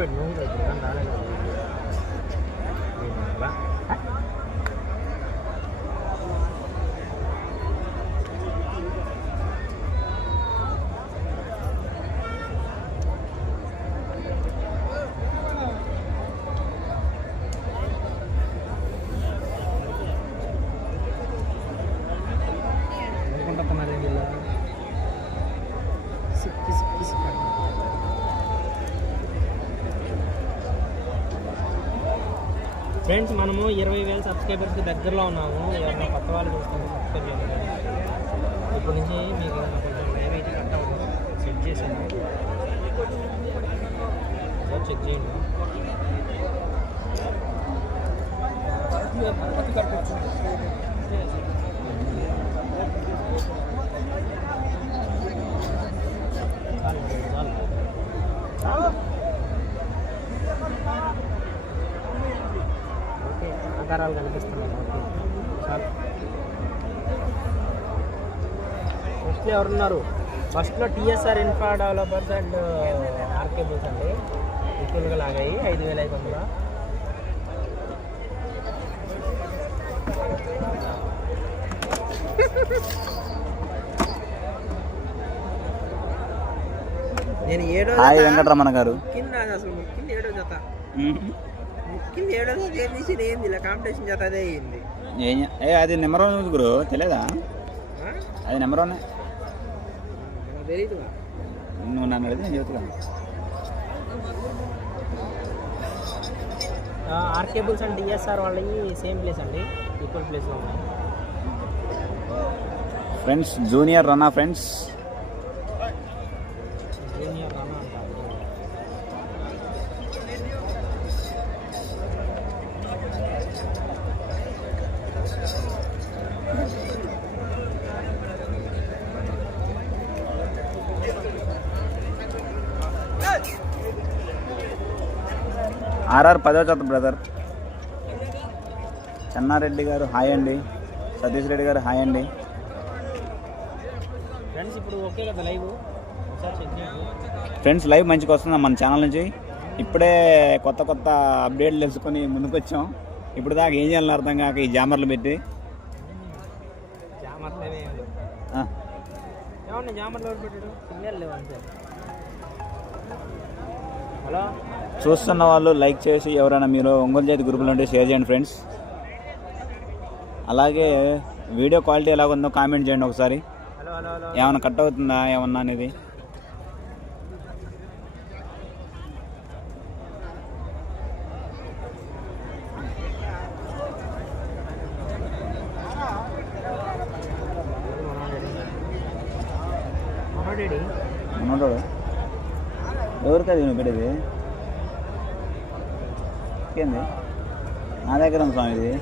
పెట్టు నువ్వు పెట్టు నన్ను రాలేదు బా. ఫ్రెండ్స్ మనము ఇరవై వేల సబ్స్క్రైబర్స్కి దగ్గరలో ఉన్నాము. ఎవరైనా కొత్త వాళ్ళు చూస్తాము సబ్స్క్రైబ్ చేయాలి ఇప్పటి నుంచి మీకు కొంచెం టైం అయితే కట్ అవ్వదు సెట్ చేసాను ఒకసారి చెక్ చేయండి. కట్టచ్చు చాలు. చాలు. ఓకే ఆకారాలు కనిపిస్తున్నాయి. నెక్స్ట్ ఎవరున్నారు? ఫస్ట్లో TSR infra developers and R K bulls అండి. ఈక్వల్గా లాగాయి ఐదు వేల ఐదు వందల. నేను ఏడో హాయ్ వెంకటరమణ గారు. నాది అసలు ముక్కింది ఏడో జత. ఏడో ఏం తీసి ఏంది ఇలా కాంపిటీషన్ జత అదే అయింది. ఏం అది నెంబర్ వన్ గురు తెలియదా అది నెంబర్ వన్ నువ్వు నన్ను అడిగితే నేను చెబుతున్నా. R K bulls and DSR వాళ్ళవి సేమ్ ప్లేస్ అండి. ఈక్వల్ ప్లేస్లో ఉన్నాయి. Friends junior Rana friends junior Rana RR పదో చదువు బ్రదర్. చెన్నారెడ్డి గారు హాయ్ అండి. సతీష్ రెడ్డి గారు హాయ్ అండి. ఫ్రెండ్స్ ఇప్పుడు ఓకే కదా లైవ్? ఫ్రెండ్స్ మంచిగా వస్తుందా మన ఛానల్ నుంచి. ఇప్పుడే కొత్త కొత్త అప్డేట్లు తెలుసుకొని ముందుకు వచ్చాం ఇప్పుడు దాకా ఏం చేయాలని అర్థం కాక ఈ జామర్లు పెట్టి. జామర్లు పెట్టాడు సిగ్నల్ లేవు అంతే. హలో చూస్తున్న వాళ్ళు లైక్ చేసి ఎవరైనా మీరు ఒంగోలు జాతి గ్రూపులు ఉంటే షేర్ చేయండి ఫ్రెండ్స్. అలాగే వీడియో క్వాలిటీ ఎలా ఉందో కామెంట్ చేయండి ఒకసారి. ఏమైనా కట్ అవుతుందా? ఏమన్నా అనేది మనోడేడి ఉన్నాడు ఎవరికి అది నువ్వు పెట్టేది ఏంది నా దగ్గర ఉంది స్వామి ఇది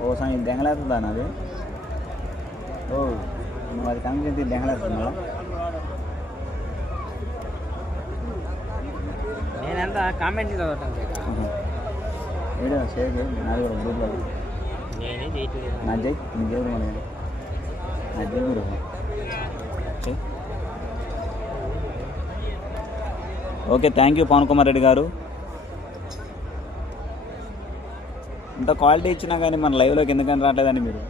ఓ ఇది దెంగలేస్తుందా నాది? ఓ నువ్వు అది కనెక్ట్ చేసి దెంగలేస్తుందా నేనెంత కామెంట్ వీడియో షేర్ చేయి నాది కూడా గ్రూప్లో నా జై నీ దేవుడు మన నా చెయ్. Okay thank you Pavan Kumar Reddy గారు. ఎంత క్వాలిటీ ఇచ్చినా కానీ మన లైవ్లోకి ఎందుకని రావట్లేదండి మీరు?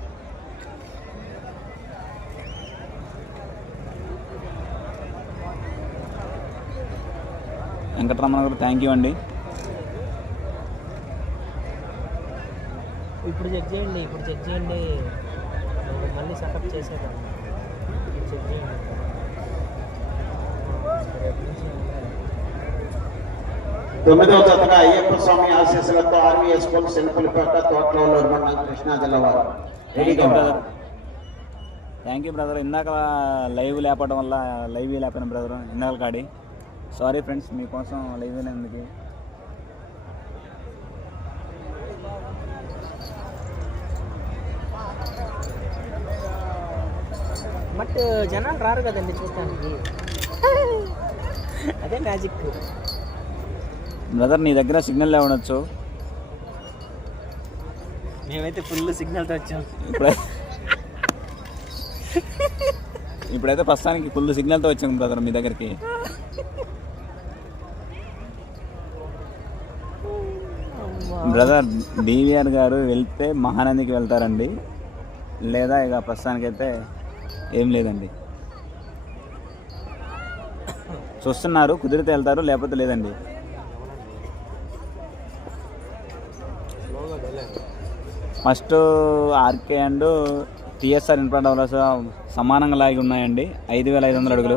వెంకటరమణ గారు థ్యాంక్ యూ అండి. ఇప్పుడు చెక్ చేయండి ఇప్పుడు చెక్ చేయండి. మళ్ళీ సెటప్ చేసేదాన్ని ఇప్పుడు చెక్ చేయండి రేపు నుంచి తొమ్మిదవ జతగా అయ్యప్ప స్వామి ఆశీస్సులతో ఆర్మీ స్కూల్ శిల్పులపేట తోటలూరు మండలం కృష్ణా జిల్లా వారు. రెడీగా థ్యాంక్ యూ బ్రదర్ ఇందాక లైవ్ లేపడం వల్ల లైవ్ లేపాను బ్రదర్ ఇందాక కాడి. సారీ ఫ్రెండ్స్ మీకోసం లైవ్ లేనందుకు. బట్ జనాలు రారు కదండి చూడటానికి. అదే మ్యాజిక్ బ్రదర్ నీ దగ్గర సిగ్నల్ లేవనొచ్చు మేమైతే ఫుల్ సిగ్నల్తో వచ్చాం. ఇప్పుడు ఇప్పుడైతే ప్రస్తుతానికి ఫుల్ సిగ్నల్తో వచ్చాం బ్రదర్ మీ దగ్గరికి. బ్రదర్ డివిఆర్ గారు వెళ్తే మహానందికి వెళ్తారండి. లేదా ఇక ప్రస్తుతానికైతే ఏం లేదండి. చూస్తున్నారు కుదిరితే వెళ్తారు లేకపోతే లేదండి. First RK and TSR infra develops సమానంగా లాగి ఉన్నాయండి. ఐదు వేల ఐదు వందల అడుగులు.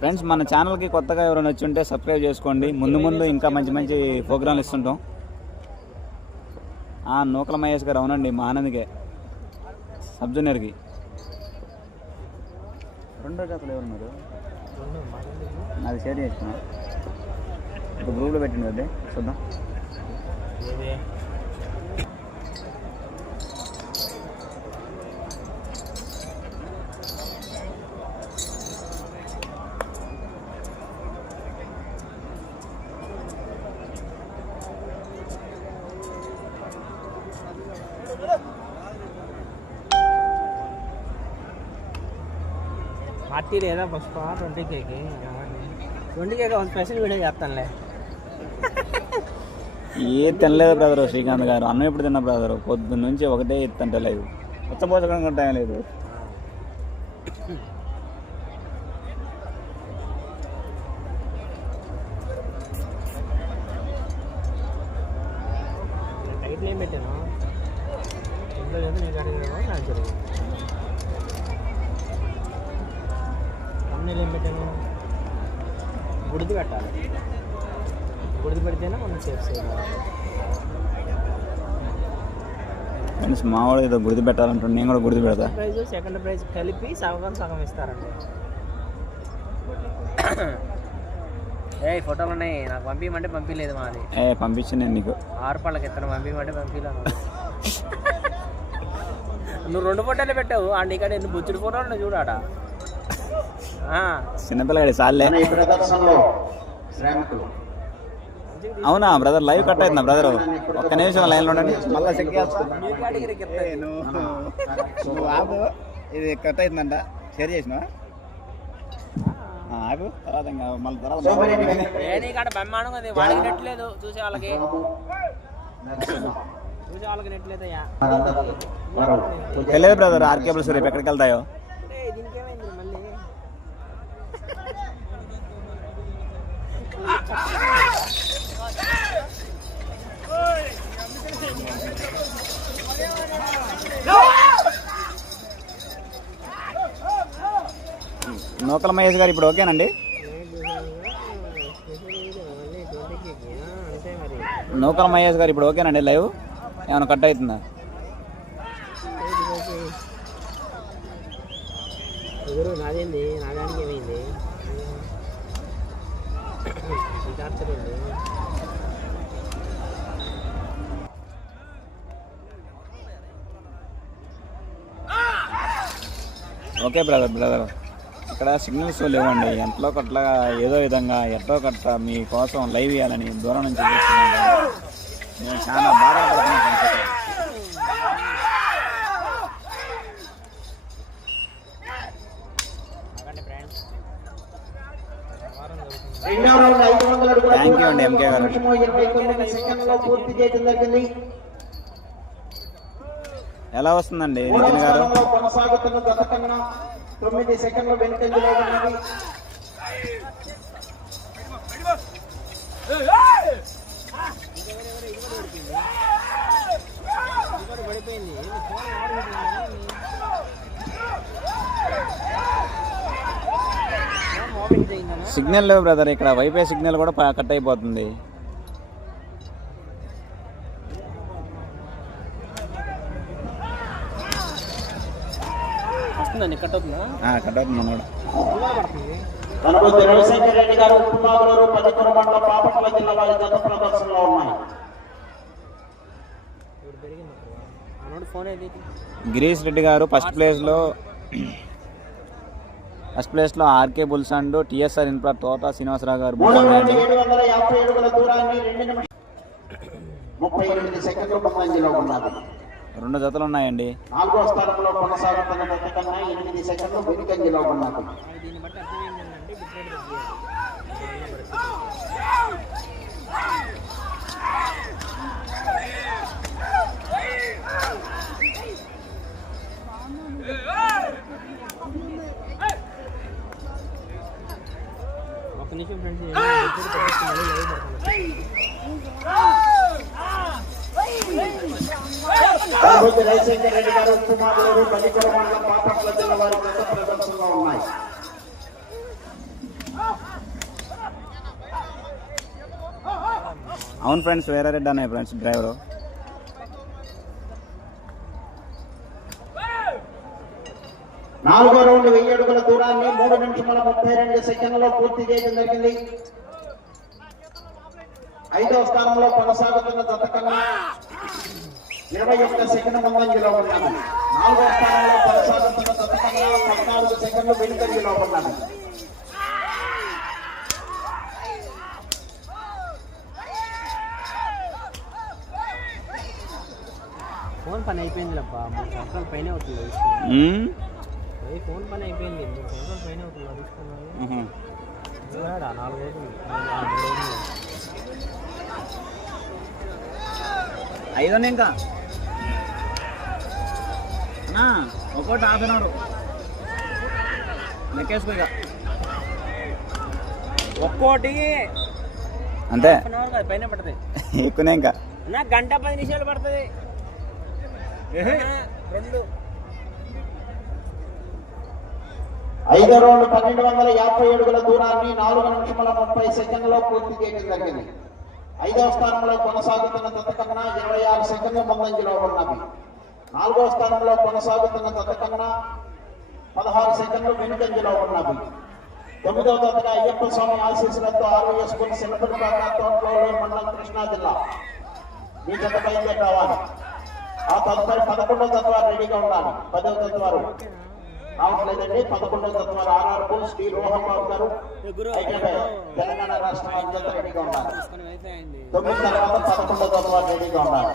ఫ్రెండ్స్ మన ఛానల్కి కొత్తగా ఎవరైనా వచ్చి ఉంటే సబ్స్క్రైబ్ చేసుకోండి. ముందు ముందు ఇంకా మంచి మంచి ప్రోగ్రాంలు ఇస్తుంటాం. నూకల మహేష్ గారు అవునండి మా ఆనంద్కే. సబ్ జూనియర్కి. రెండో జతలు ఎవరున్నారు మాట్లాడేది. నాది షేర్ చేసిన ఇప్పుడు గ్రూప్లో పెట్టింది అదే చూద్దాం. ఏది? లేదా ఫస్ట్ ట్వంటీ కేకి ట్వంటీ కేక్ స్పెషల్ వీడియో చేస్తానులే. ఏ తినలేదు బ్రదర్ శ్రీకాంత్ గారు. అన్నం ఎప్పుడు తిన్నా బ్రదర్? పొద్దున్న నుంచి ఒకటే ఎత్తంటే లేదు. ఉచ్చపోసకం కూడా టైం లేదు టైటిల్ ఏం పెట్టాను ఇంట్లో లేదు నీకు అడిగాను నాకు తెలియదు అన్నీ ఏం పెట్టాను గుడిది పెట్టాలి గుడిది పెడితేనే మనం సేఫ్ చేయాలి ఫ్రెండ్స్ మా వాడు ఏదో గుర్తు పెట్టాలంటున్నాడు నేను కూడా గుర్తు పెడతా ప్రైజ్ సెకండ్ ప్రైజ్ కలిపి సగం సగం ఇస్తారండి. ఏ ఫోటోలు ఉన్నాయి. నాకు పంపించమంటే పంపించలేదు మాది. ఏ పంపించి నేను నీకు. ఆరు పళ్ళకి ఇస్తాను పంపించమంటే పంపించలేదు నువ్వు రెండు ఫోటోలు పెట్టావు. ఆ నీకాడ ఎన్ని బుచ్చుడు ఫోటోలు ఉన్నాయి చూడాడ చిన్నపిల్లగాడి సార్లే. శ్రామికులు. అవునా బ్రదర్ లైవ్ కట్ అవుతుందా బ్రదర్ ఒక్క నిమిషం లైన్లో ఉండండి. మళ్ళీ చెక్ ఇది కట్ అవుతుందంట షేర్ చేసిన ఆగు. తర్వాత మళ్ళీ తర్వాత బ్రహ్మాండంగా వాడికి నెట్లేదు చూసే వాళ్ళకి. తెలియదు బ్రదర్ ఆర్ కేబుల్స్ రేపు ఎక్కడికి వెళ్తాయో? ఏ, దీనికి ఏమైంది మళ్ళీ? నూకల మహేష్ గారు ఇప్పుడు ఓకేనండి? నూకల మహేష్ గారు ఇప్పుడు ఓకేనండి లైవ్? ఏమైనా కట్ అవుతుందా ఎవరు నాదేంది నాదానికి ఏమైంది ఈ టార్చర్ ఏంది ఓకే బ్రదర్ బ్రదర్. ఇక్కడ సిగ్నల్స్ లేవండి. ఎంతలో కట్లా ఏదో విధంగా ఎట్లో కట్ట మీకోసం లైవ్ ఇవ్వాలని దూరం నుంచి నేను చాలా బాధపడుతున్నాను. ఫ్రెండ్స్ ఇక్కడ. ఆగండి ఫ్రెండ్స్ వారం ఎలా వస్తుందండి నితిన్ గారు? కొనసాగుతున్న గత కన్నా తొమ్మిది సెకండ్ల వెనుకంజలో ఉన్నది. సిగ్నల్ లేవు బ్రదర్ ఇక్కడ వైఫై సిగ్నల్ కూడా కట్ అయిపోతుంది. మనోడు. రవిశంకర్ రెడ్డి గారు పదికొర మండలం జిల్లా వారి గత ప్రదర్శనలో ఉన్నాయి. గిరీష్ రెడ్డి గారు ఫస్ట్ ప్లేస్లో ఫస్ట్ ప్లేస్లో RK bulls and TSR infra Thota Srinivasa Rao గారు ముప్పై ఎనిమిది సెకండ్ల ఉన్నది. రెండు జతలు ఉన్నాయండి నాలుగో స్థానంలో కొనసాగుతున్న జత కన్నా ఎనిమిది సెకండ్లు వెనుకంజలో ఉన్నది అది దీన్ని బట్టి కాబట్టి రవిశంకర్ రెడ్డి గారు కుమారులు పల్లికొర మండలం బాపట్ల జిల్లా వారి జత ప్రదర్శనలో ఉన్నాయి. అవును ఫ్రెండ్స్ వేరే రెడ్డి అనే ఫ్రెండ్స్ డ్రైవరు. నాలుగో రౌండ్ వెయ్యి అడుగుల దూరాన్ని మూడు నిమిషముల ముప్పై రెండు సెకండ్లలో పూర్తి చేయడం జరిగింది. ఐదవ స్థానంలో కొనసాగుతున్న జత కన్నా ఇరవై ఒక్క సెకండ్ ముందంజలో ఉన్నాను నాలుగో స్థానంలో కొనసాగుతున్న కన్నా పద్నాలుగు సెకండ్లు వెనుకంజలో ఉన్నాను ఫోన్ పని అయిపోయింది అబ్బా మూడు సంవత్సరాల పైన అవుతుంది ఫోన్ పని అయిపోయింది మూడు సంవత్సరాల పైన అవుతుంది. చూడాడా నాలుగు రోజులు. ఐదు ఇంకా? అన్నా ఒక్కోటి హాఫ్ అన్ అవర్ లెక్కేసుకో ఇక. ఒక్కోటి అంతే. పైన పడుతుంది. ఎక్కువనే ఇంకా. నా గంట పది నిమిషాలు పడుతుంది. రెండు. ఐదో రౌండ్ పన్నెండు వందల యాభై అడుగుల దూరాన్ని నాలుగు నిమిషముల ముప్పై సెకండ్లలో పూర్తి చేయడం జరిగింది. ఐదవ స్థానంలో కొనసాగుతున్న జత కన్నా ఇరవై ఆరు సెకండ్ల ముందంజలో ఉన్నది నాలుగో స్థానంలో కొనసాగుతున్న జత కన్నా పదహారు సెకండ్లు వెనుకంజలో ఉన్నది తొమ్మిదవ జతగా అయ్యప్ప స్వామి ఆశీస్సులతో ఆర్వీఎస్ స్కూల్ శిలపతిపాక తోటలోని మండలం కృష్ణా జిల్లా. ఈ జత బయలుదేరి కావాలి ఆ తదుపరి పదకొండవ తత్వాలు రెడీగా ఉండాలి. పదవ తత్వాలు రావట్లేదండి. పదకొండవ తత్వాలు ఆర్ఆర్ బుల్ శ్రీ రోహన్ బాబు గారు. తెలంగాణ రాష్ట్రం అంతా రెడీగా ఉండాలి. తొమ్మిది తర్వాత పదకొండవ తత్వాలు రెడీగా ఉండాలి.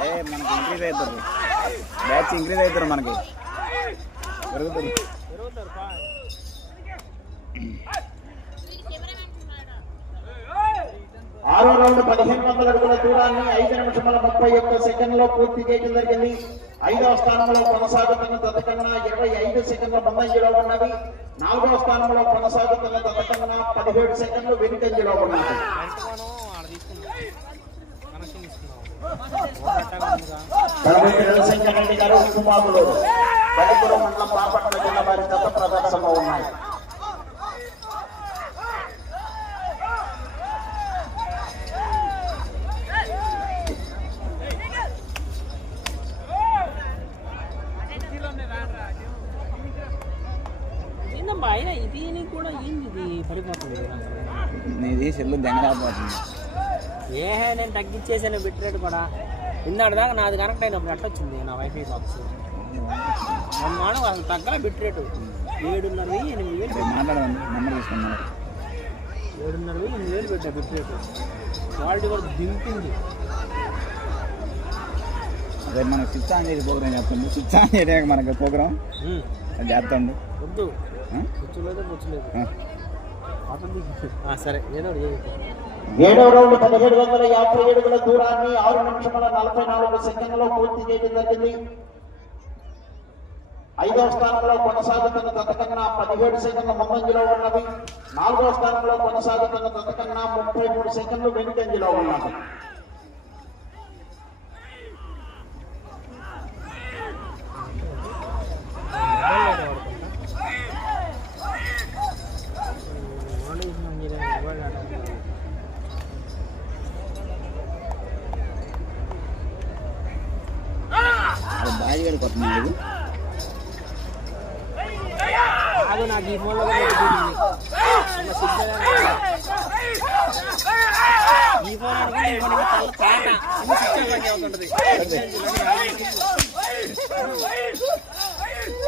ఏ మనకి ఇంక్రీజ్ అవుతారు. బ్యాచ్ ఇంక్రీజ్ అవుతారు మనకి. పెరుగుతారు ఆరో రౌండ్ పదిహేను వందల అడుగుల దూరాన్ని ఐదు నిమిషముల ముప్పై ఒక్క సెకండ్లో పూర్తి చేయడం జరిగింది. ఐదవ స్థానంలో కొనసాగుతున్న జత ఇరవై ఐదు సెకండ్ల ముందంజలో ఉన్నది నాలుగవ స్థానంలో కొనసాగుతున్న జత పదిహేడు సెకండ్లు వెనుకంజలో ఉన్నది రవిశంకర్ రెడ్డి గారు కుమారులు బలిపురం మండలం బాపట్ల జిల్లా వారి జత ప్రదర్శనలో ఉన్నాయి. ఇది కూడా ఏంది ఇది? పడిపోతుంది నీది సెల్లు దెంగరాపోతుంది ఏ నేను తగ్గించేసాను బిట్ రేట్ కూడా. ఇందాటి దాకా నాది కనెక్ట్ అయినప్పుడు ఎట్ట వచ్చింది నా వైఫై బాక్స్ బ్రహ్మాండం అసలు తగ్గల బిట్ రేటు ఏడున్నర వెయ్యి ఎనిమిది వేలు ఏడున్నర వెయ్యి ఎనిమిది వేలు పెట్టా బిట్ రేటు క్వాలిటీ కూడా దింపింది. అదే మనకి స్విచ్ ఆన్ చేసి ప్రోగ్రామ్ చేస్తుంది స్విచ్ ఆన్ చేయడానికి మనకి ప్రోగ్రామ్ ఉమ్. చేస్తాండు. వద్దు? కూర్చోలేదు కూర్చోలేదు. సరే. ఏదో ఏడవ రౌండ్ పదిహేడు వందల యాభై ఏడుగుల దూరాన్ని ఆరు నిమిషముల నలభై నాలుగు సెకండ్లో పూర్తి చేయడం జరిగింది. ఐదవ స్థానంలో కొనసాగుతున్న తతకన్నా పదిహేడు సెకండ్ల ముందంజలో ఉన్నది. నాలుగవ స్థానంలో కొనసాగుతున్న తతకన్నా ముప్పై మూడు సెకండ్లు వెనుకంజలో ఉన్నది.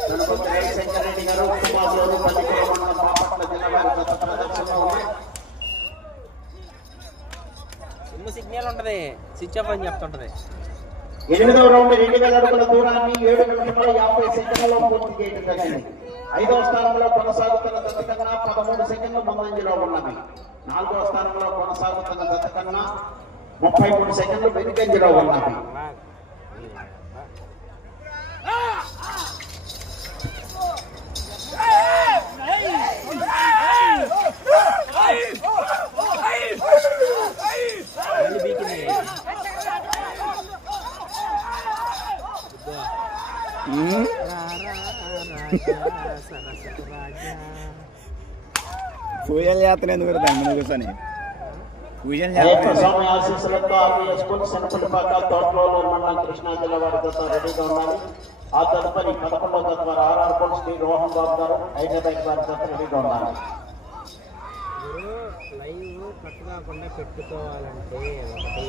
తిరుపతి గారు కుమారులు పల్లికొండ మండలం బాపట్ల జిల్లా వారి జత ప్రదర్శనలో సిగ్నల్ ఉంటది. స్విచ్ ఆఫ్ అని చెప్తుంటది. ఎనిమిదవ రౌండ్ రెండు వేల అడుగుల దూరాన్ని ఏడు నిమిషముల యాభై సెకండ్లలో పూర్తి చేయడం జరిగింది. ఐదవ స్థానంలో కొనసాగుతున్న దత్త కన్నా పదమూడు సెకండ్లు ముందంజలో ఉన్నది. నాలుగవ స్థానంలో కొనసాగుతున్న దత్త కన్నా ముప్పై మూడు సెకండ్లు వెనుకంజలో ఉన్నది. మళ్ళీ బీకింది ఉమ్. రా, రా, రాజా, సరసకు రాజా. స్వామి ఆశీస్సులతో ఆర్మీఎస్ స్కూల్ సనపల్లిపాక తోటలోలు మండలం కృష్ణా జిల్లా వారితో రెడీగా ఉండాలి ఆ తదుపరి పదకొండవ తదుపరి ఆర్ఆర్ కోల్ శ్రీ రోహన్ బాబు గారు హైదరాబాద్ వారితో రెడీగా ఉండాలి మీరు లైవ్ కట్ కాకుండా పెట్టుకోవాలంటే ఒకటి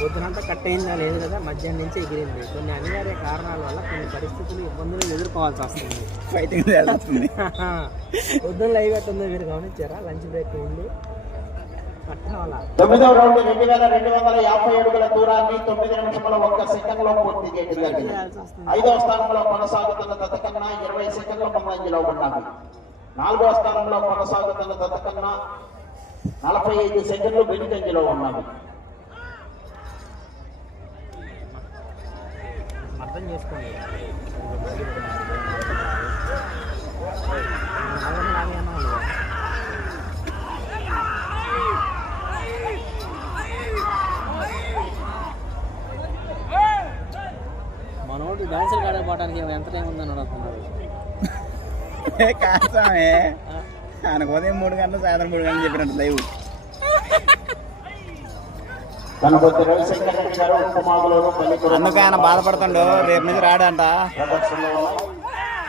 పొద్దునంతా కట్ అయిందా లేదు కదా మధ్యాహ్నం నుంచి ఎగిరింది. కొన్ని అనివార్య కారణాల వల్ల కొన్ని పరిస్థితులు ఇబ్బందులు ఎదుర్కోవాల్సి వస్తుంది. ఫైటింగ్ పొద్దున్న లైవ్ ఎట్టుందో మీరు గమనించారా? లంచ్ బ్రేక్ నుండి తొమ్మిదవ రౌండ్ రెండు వేల రెండు వందల యాభై అడుగుల దూరాన్ని తొమ్మిది నిమిషముల ఒక్క సెకండ్లో పూర్తి చేయడం జరిగింది. ఐదవ స్థానంలో కొనసాగుతున్న దత్త కన్నా ఇరవై సెకండ్ల ముందంజలో ఉన్నది నాలుగవ స్థానంలో కొనసాగుతున్న దత్త కన్నా నలభై ఐదు సెకండ్లు వెనుకంజలో ఉన్నవి అర్థం చేసుకోండి. డాన్సులు కాడకపోవడానికి ఎంత టైం ఉందని అడుగుతున్నాడు కాసమే ఆయనకు ఉదయం మూడు గంటలు సాయంత్రం మూడు గంటలు చెప్పినట్టు పల్లికూరు అందుకు ఆయన బాధపడుతుండు. రేపు నుంచి రాడంట.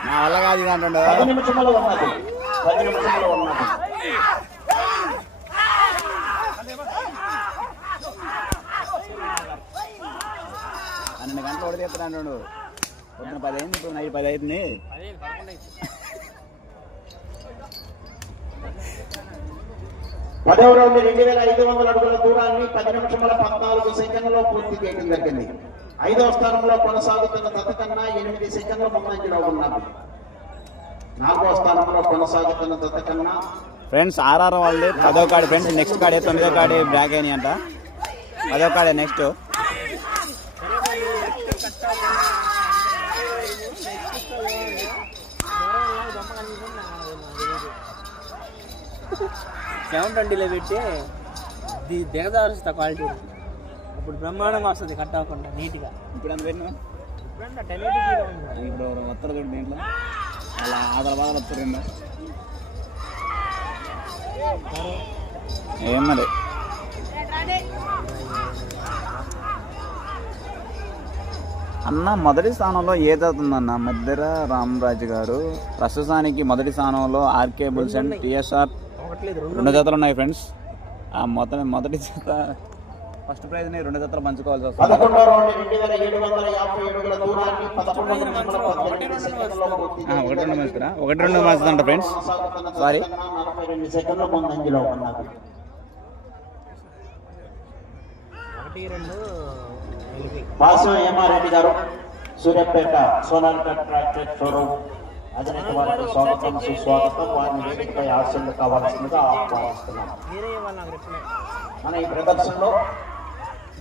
నా వల్ల కాదు ఇది అంటుండు. పన్నెండు గంటలు ఒకటి తీస్తాడు అంటుండు. పొద్దున పది అయింది ఇప్పుడు? నైట్ పది అవుతుంది పదవ రౌండ్ రెండు వేల ఐదు వందల అడుగుల దూరాన్ని పది నిమిషముల పద్నాలుగు సెకండ్లలో పూర్తి చేయడం జరిగింది. ఐదవ స్థానంలో కొనసాగుతున్న దత కన్నా ఎనిమిది సెకండ్ల ముందంజలో ఉన్నది. నాలుగవ స్థానంలో కొనసాగుతున్న దత కన్నా ఫ్రెండ్స్ ఆర్ఆర్ వాళ్ళు పదో కాడి ఫ్రెండ్స్ నెక్స్ట్ కాడే తొమ్మిదో కాడి బ్యాక్ అయినాయి అంట పదో కాడే నెక్స్ట్ సెవెన్ ట్వంటీలో పెట్టి ది దిగదారుస్తా క్వాలిటీ. అప్పుడు బ్రహ్మాండంగా వస్తుంది కట్ అవ్వకుండా నీట్గా. ఇప్పుడు ఎంత పెట్టినా ఇప్పుడు వస్తారు చూడు దీంట్లో అలా ఆదల బాధలు వస్తారు ఏం మరి? అన్న మొదటి స్థానంలో ఏదవుతుందన్న? మధ్యర రామరాజు గారు ప్రస్తుతానికి మొదటి స్థానంలో ఆర్కే బుల్స్ అండ్ టిఎస్ఆర్ రెండు రెండు జతలు ఉన్నాయి ఫ్రెండ్స్ ఆ మొదటి మొదటి జత ఫస్ట్ ప్రైజ్ని రెండు జతలు పంచుకోవాల్సి వస్తుంది. రౌండ్ రెండు ఒకటి రెండు మంచుకురా ఒకటి రెండు మంచుదంట ఫ్రెండ్స్ సారీ రెండు ఒకటి రెండు గారు సూర్యాపేట సోనాలిపేట ట్రాక్టర్ షోరూమ్. అధినేత వారికి స్వాగతం సుస్వాగతం వారిని వేదికపై ఆశలు కావాల్సిందిగా ఆహ్వానిస్తున్నాం. మన ఈ ప్రదర్శనలో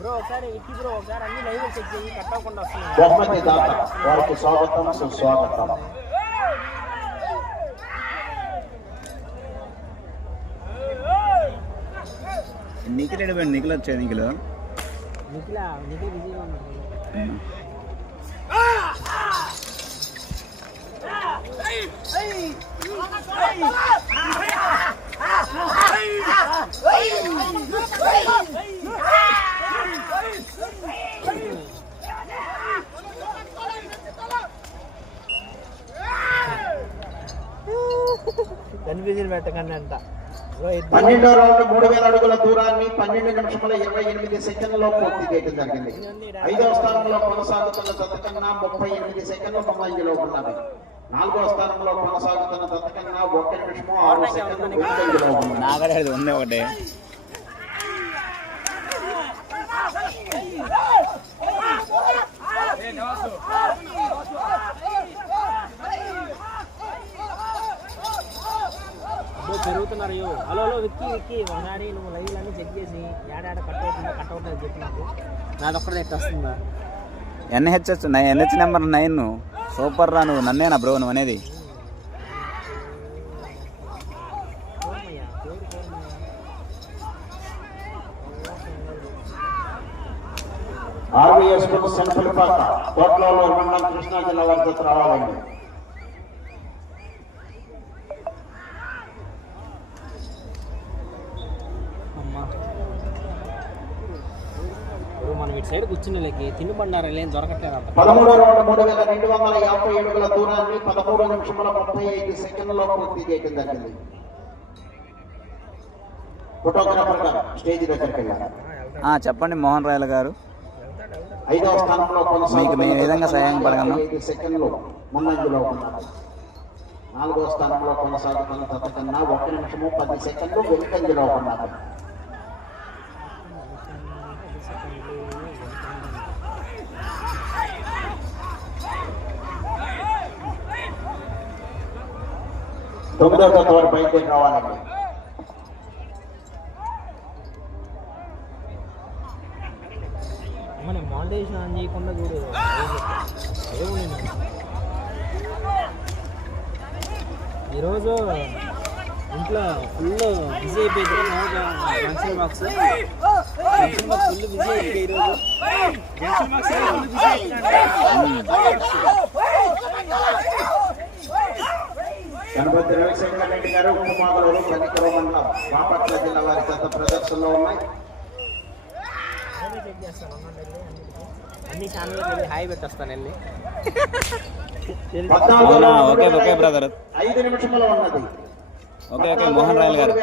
బ్రో ఒకసారి విక్కీ బ్రో ఒకసారి అన్ని లైవ్ చెక్ చేయి కట్ అవ్వకుండా వస్తున్నాయి. బహుమతి దాత వారికి స్వాగతం సుస్వాగతం. నిఖిల్ ఎడిపోయింది నిఖిల్ వచ్చాయి నిఖిల్? నిఖిల నిఖిల్ బిజీగా ఉన్నాడు కన్ఫ్యూజన్ పెట్టకండి అంట. పన్నెండో రౌండ్ మూడు వేల అడుగుల దూరాన్ని పన్నెండు నిమిషముల ఇరవై ఎనిమిది సెకండ్లలో పూర్తి చేయడం జరిగింది. ఐదవ స్థానంలో కొనసాగుతున్న దత్త కన్నా ముప్పై ఎనిమిది సెకండ్ల ముందంజలో ఉన్నది నాలుగవ స్థానంలో కొనసాగుతున్న ఒక్క నిమిషము ఆరు సెకండ్లు ఉంది. ఒకటి. పెరుగుతున్నారు హలో హలో విక్కి విక్కి ఒకసారి నువ్వు లైవ్ అన్నీ చెక్ చేసి ఏడాడ కట్ అవుతుందా కట్ అవుతుందా చెప్పి నాకు. నాదొక్కడే ఎట్ట వస్తుందా? NHS NH number nine super రా నువ్వు నన్నేనా బ్రో నువ్వు అనేది కోరమయ్య, పేరు కోరమయ్య. ఆర్వీఎస్ సెంట్రల్ కోట్లలో మండలం కృష్ణా జిల్లా వారి జత రావాలండి అమ్మా ఇప్పుడు మనం ఇటు సైడ్ కూర్చున్నలకి తిండి బండారం ఏం దొరకట్లేదు అంత పదమూడు రౌండ్ మూడు వేల రెండు వందల యాభై అడుగుల దూరాన్ని పదమూడు నిమిషముల ముప్పై ఐదు సెకండ్లలో పూర్తి చేయడం జరిగింది. ఫోటోగ్రాఫర్ గారు స్టేజ్ దగ్గరికి వెళ్ళారు ఆ, చెప్పండి మోహన్ రాయల్ గారు. ఐదవ స్థానంలో మీకు నేను ఏ విధంగా సహాయం పడగలను? ఐదు సెకండ్లు ముందంజలో ఉన్నారు. నాలుగవ స్థానంలో కొనసాగుతున్న కన్నా ఒక నిమిషము పది సెకండ్లు వెనుకంజలో ఉన్నారు. తొమ్మిదవ జత వారు బయలుదేరి రావాలండి. మన మానిటైజేషన్ ఆన్ చేయకుండా చూడు. ఏముంది ఈరోజు ఇంట్లో ఫుల్ బిజీ అయిపోయింది. Junction box junction box. Full busy అయిపోయింది ఈరోజు. జంక్షన్ బాక్స్ ఫుల్ బిజీ అయిపోయింది. గణపతి రవిశంకర్ రెడ్డి గారు ఉపమాగలూరు కనికర మండలం బాపట్ల జిల్లా వారి గత ప్రదర్శనలో ఉన్నాయి. అన్ని వెళ్ళి హాయ్ పెట్టొస్తాను వెళ్ళి ఓకే బ్రదర్ ఐదు నిమిషముల ఉన్నది ఓకే ఓకే మోహన్ రాయల్ గారు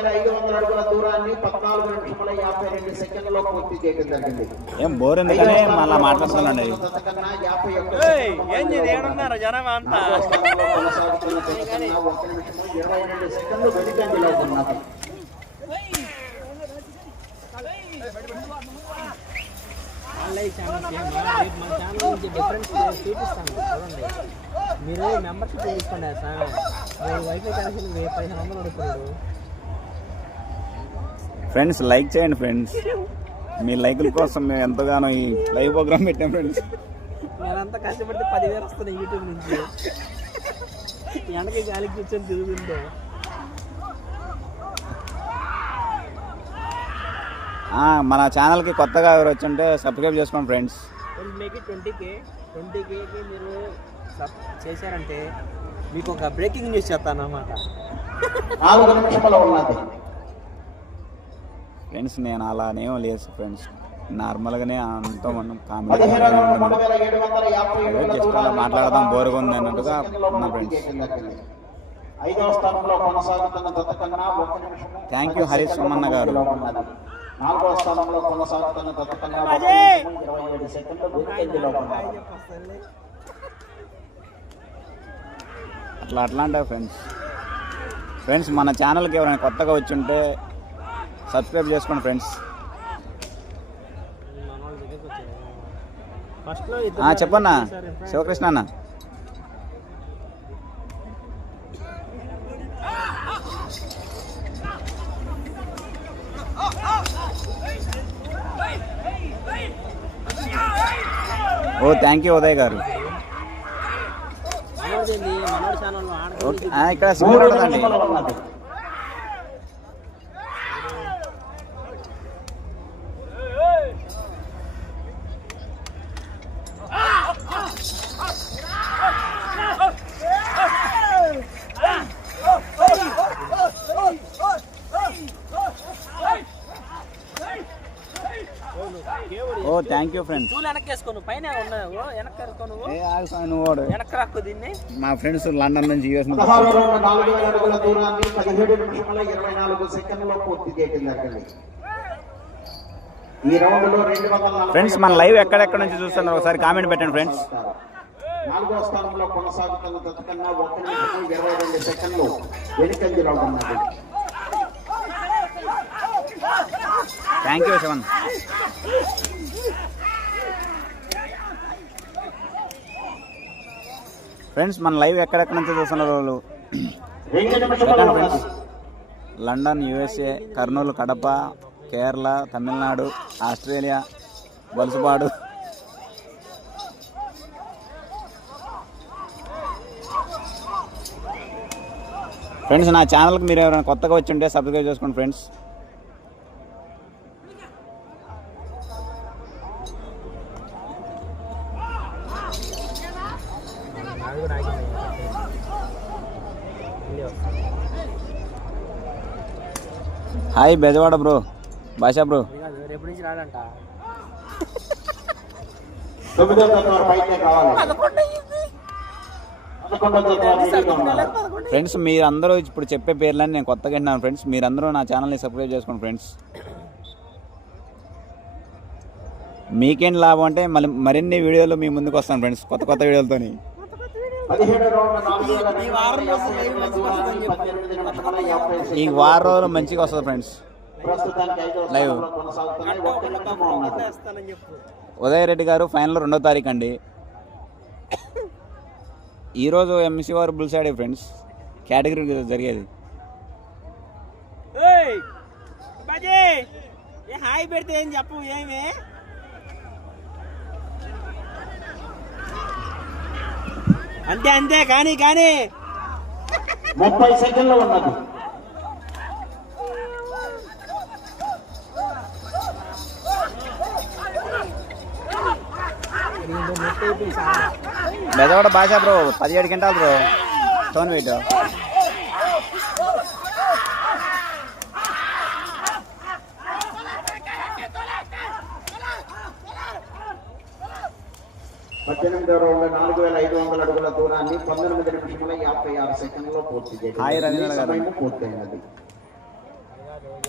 ఏం బోర్ ఎందుకని మళ్ళీ ఆన్లైన్ మన ఛానల్ నుంచి డిఫరెన్స్ చూపిస్తాను చూడండి మీరు మెంబర్షిప్ తీసుకోండి సార్. మీరు వైఫై కనెక్షన్ వెయ్యి పదిహేను వందలు అడుగుతున్నాడు ఫ్రెండ్స్ లైక్ చేయండి ఫ్రెండ్స్. మీ లైకుల కోసం మేము ఎంతగానో ఈ లైవ్ ప్రోగ్రామ్ పెట్టాం ఫ్రెండ్స్. నేనంతా కష్టపడితే పదివేలు వస్తున్నాయి యూట్యూబ్ నుంచి. ఎండకి గాలికి కూర్చొని తిరుగుతుంటే. మన ఛానల్కి కొత్తగా ఎవరు వచ్చుంటే సబ్స్క్రైబ్ చేసుకోండి ఫ్రెండ్స్ ట్వంటీ కే ట్వంటీ కేకి మీరు చేశారంటే మీకు ఒక బ్రేకింగ్ న్యూస్ చెప్తాను అనమాట నాలుగు నిమిషముల ఉన్నది. ఫ్రెండ్స్ నేను అలానేం లేదు ఫ్రెండ్స్. నార్మల్గానే అంతా మనం కామెడీ అలా మాట్లాడదాం, బోరుగా ఉంది అన్నట్టుగా ఉన్నా. ఐదవ స్థానంలో కొనసాగుతున్న ఒక Thank you, పది హరీష్ సోమన్న గారు. నాలుగవ స్థానంలో కొనసాగుతున్న నిమిషము ఇరవై ఏడు సెకండ్లు వెనుకంజలో ఉన్నది. అట్లా అట్లా అంటావు ఫ్రెండ్స్ ఫ్రెండ్స్ మన ఛానల్కి ఎవరైనా కొత్తగా వచ్చి ఉంటే సబ్స్క్రైబ్ చేసుకోండి ఫ్రెండ్స్ చెప్పన్నా. శివకృష్ణ అన్న. ఓ థ్యాంక్ యూ ఉదయ్ గారు. ఓకే ఆడకూడదు ఆ, ఇక్కడ ఓ థ్యాంక్ యూ ఫ్రెండ్స్ చూలు వెనక్కి వేసుకో నువ్వు పైన ఉన్నావు వెనక్కి వేసుకో నువ్వు. ఏ ఆగు స్వామి నువ్వు వాడు. వెనక్కి రాక్కు దీన్ని. మా ఫ్రెండ్స్ లండన్ నుంచి యూఎస్ నుంచి పదహారు రౌండ్ నాలుగు వేల అడుగుల దూరాన్ని పదిహేడు నిమిషముల ఇరవై నాలుగు సెకండ్లో పూర్తి చేయడం జరిగింది. ఈ రౌండ్లో రెండు వందల నలభై ఫ్రెండ్స్ మన లైవ్ ఎక్కడెక్కడ నుంచి చూస్తున్నారు? ఒకసారి కామెంట్ పెట్టండి ఫ్రెండ్స్ నాలుగో స్థానంలో కొనసాగుతున్న తతకన్నా నిమిషము ఇరవై రెండు సెకండ్లు ఉన్నది థ్యాంక్ యూ శివన్ ఫ్రెండ్స్ మన లైవ్ ఎక్కడెక్కడ నుంచి చూస్తున్నారు వాళ్ళు? Friends London USA Kurnool Kadapa Kerala Tamil Nadu Australia Valasapadu friends నా ఛానల్కి మీరు ఎవరైనా కొత్తగా వచ్చి ఉంటే సబ్స్క్రైబ్ చేసుకోండి friends hi Bezawada bro Bhasha bro. రేపు నుంచి రాడంట ఫ్రెండ్స్ మీరందరూ ఇప్పుడు చెప్పే పేర్లని నేను కొత్తగా వింటున్నాను ఫ్రెండ్స్ మీరందరూ నా ఛానల్ని సబ్స్క్రైబ్ చేసుకోండి ఫ్రెండ్స్ మీకేం లాభం అంటే మళ్ళీ మరిన్ని వీడియోలు మీ ముందుకు వస్తాను ఫ్రెండ్స్ కొత్త కొత్త వీడియోలతోని. ఈ. వారం రోజులు మంచిగా వస్తుంది? ఫ్రెండ్స్. లైవ్. ఉదయ్ రెడ్డి గారు ఫైనల్ రెండో తారీఖు అండి. ఈరోజు ఎంసీ వారు బుల్స్ ఆడే ఫ్రెండ్స్. కేటగిరీ జరిగేది. ఏయ్ బాజీ ఏ హాయ్ పెడితే ఏం చెప్పు ఏమి? అంతే అంతే కానీ కానీ. ముప్పై సెకండ్లు ఉన్నది. బెజవాడ భాష బ్రో పదిహేడు గంటలు బ్రో. స్టోన్ వెయిట్ పద్దెనిమిదో రౌండ్ నాలుగు వేల ఐదు వందల అడుగుల దూరాన్ని పంతొమ్మిది నిమిషముల యాభై ఆరు సెకండ్లో పూర్తి పూర్తయినది.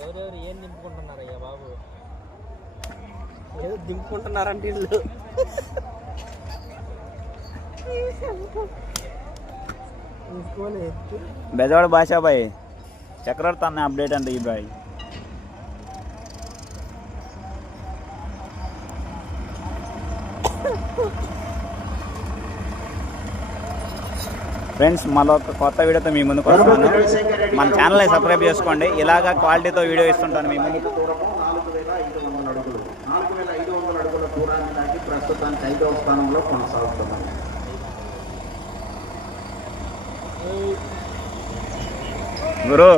ఎవరెవరు ఏం దింపుకుంటున్నారయ్యా బాబు? ఏదో దింపుకుంటున్నారంటే బెజవాడ భాష బాయ్ చక్రవర్తి అన్న అప్డేట్ అంటే ఈ బాయ్. ఫ్రెండ్స్ మరొక కొత్త వీడియోతో మీ ముందుకు వస్తాను మన ఛానల్ని సబ్స్క్రైబ్ చేసుకోండి. ఇలాగా క్వాలిటీతో వీడియో ఇస్తుంటాను మీ ముందుకు. ప్రస్తుతానికి ఐదవ స్థానంలో గురు.